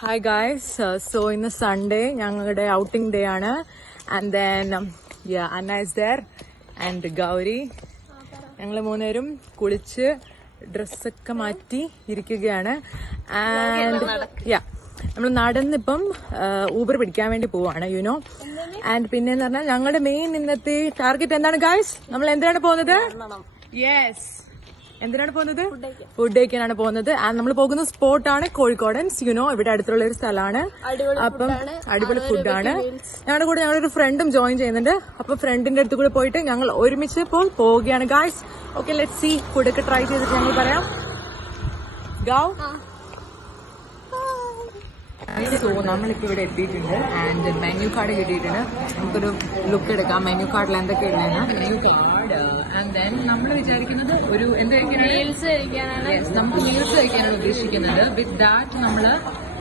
Hi guys, so in the Sunday, ഞങ്ങളുടെ outing day ആണ്. And then, Anna is there and Gauri. ഞങ്ങൾ മൂന്നുപേരും കുളിച്ച് ഡ്രസ്സൊക്കെ മാറ്റി ഇരിക്കുകയാണ്. And നമ്മൾ നടന്നിപ്പം ഊബർ പിടിക്കാൻ വേണ്ടി പോവാണ്, യുനോ. ആൻഡ് പിന്നെന്ന് പറഞ്ഞാൽ ഞങ്ങളുടെ മെയിൻ ഇന്നത്തെ ടാർഗറ്റ് എന്താണ് ഗായ്സ്? നമ്മൾ എന്തിനാണ് പോകുന്നത്? യെസ്, എന്തിനാണ് പോകുന്നത്? ഫുഡ് കഴിക്കാനാണ് പോകുന്നത്. ആൻഡ് നമ്മൾ പോകുന്ന സ്പോട്ടാണ് കോഴിക്കോടൻസ്, യുനോ. ഇവിടെ അടുത്തുള്ള ഒരു സ്ഥലമാണ്. അപ്പം അടിപൊളി ഫുഡാണ്. ഞങ്ങളുടെ കൂടെ ഞങ്ങളൊരു ഫ്രണ്ടും ജോയിൻ ചെയ്യുന്നുണ്ട്. അപ്പൊ ഫ്രണ്ടിന്റെ അടുത്ത് കൂടെ പോയിട്ട് ഞങ്ങൾ ഒരുമിച്ച് ഇപ്പോൾ പോവുകയാണ് ഗായ്സ്. Okay, let's see. ഫുഡൊക്കെ ട്രൈ ചെയ്തിട്ട് ഞങ്ങൾ പറയാം. ഗാവ്. സോ നമ്മളിപ്പോ ഇവിടെ എത്തിയിട്ടുണ്ട്. ആൻഡ് മെനു കാർഡ് കിട്ടിയിട്ടുണ്ട്. നമുക്കൊരു ലുക്ക് എടുക്കാം മെനു കാർഡിൽ എന്തൊക്കെ ഉള്ളതെന്ന്. Menu card. ആൻഡ് ദെൻ നമ്മൾ വിചാരിക്കുന്നത് ഒരു എന്ത് കഴിക്കാനാണ്? നമുക്ക് മീൽസ് കഴിക്കാനാണ് ഉദ്ദേശിക്കുന്നത്. വിത്ത് ദാറ്റ് നമ്മള്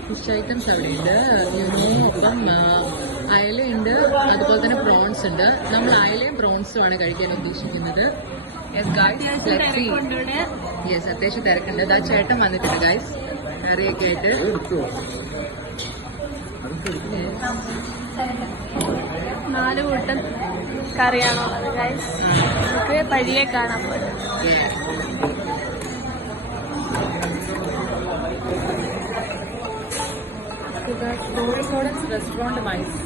ഫിഷ് ഐറ്റംസ് അവിടെയുണ്ട്, യുനോ. അപ്പം അയലയുണ്ട്, അതുപോലെ തന്നെ പ്രോൺസ് ഉണ്ട്. നമ്മൾ അയലയും പ്രോൺസും ആണ് കഴിക്കാൻ ഉദ്ദേശിക്കുന്നത്. യെസ്, അത്യാവശ്യം തിരക്കുണ്ട്. അതാ ചേട്ടൻ വന്നിട്ടുണ്ട് ഗൈസ്, കറിയൊക്കെ ആയിട്ട്. നാല് കൂട്ടം കറിയാണോ ഗൈസ്? നമുക്ക് പഴിയെ കാണാൻ പോലും. Kozhikodans restaurant wise.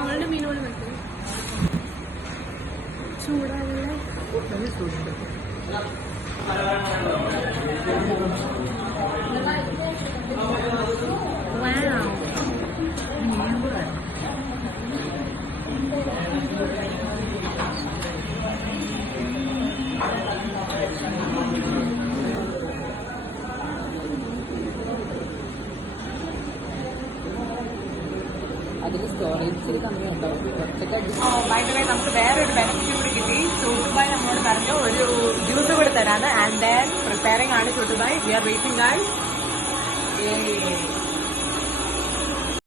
അവളുടെ മീനോട് വെക്കും ചൂടാവില്ല. അതിൽ സ്റ്റോറേജ് ഇച്ചിരി കമ്മിയുണ്ടാവും. നമുക്ക് വേറൊരു ബെനിഫിറ്റ് കൂടി കിട്ടി. ചോട്ടുബായ് നമ്മളോട് പറഞ്ഞു ഒരു ജ്യൂസ് കൂടി തരാന്ന്. ആൻഡ് ദെൻ പ്രിപ്പയറിംഗ് ആണ് Chhotubhai. We are waiting guys.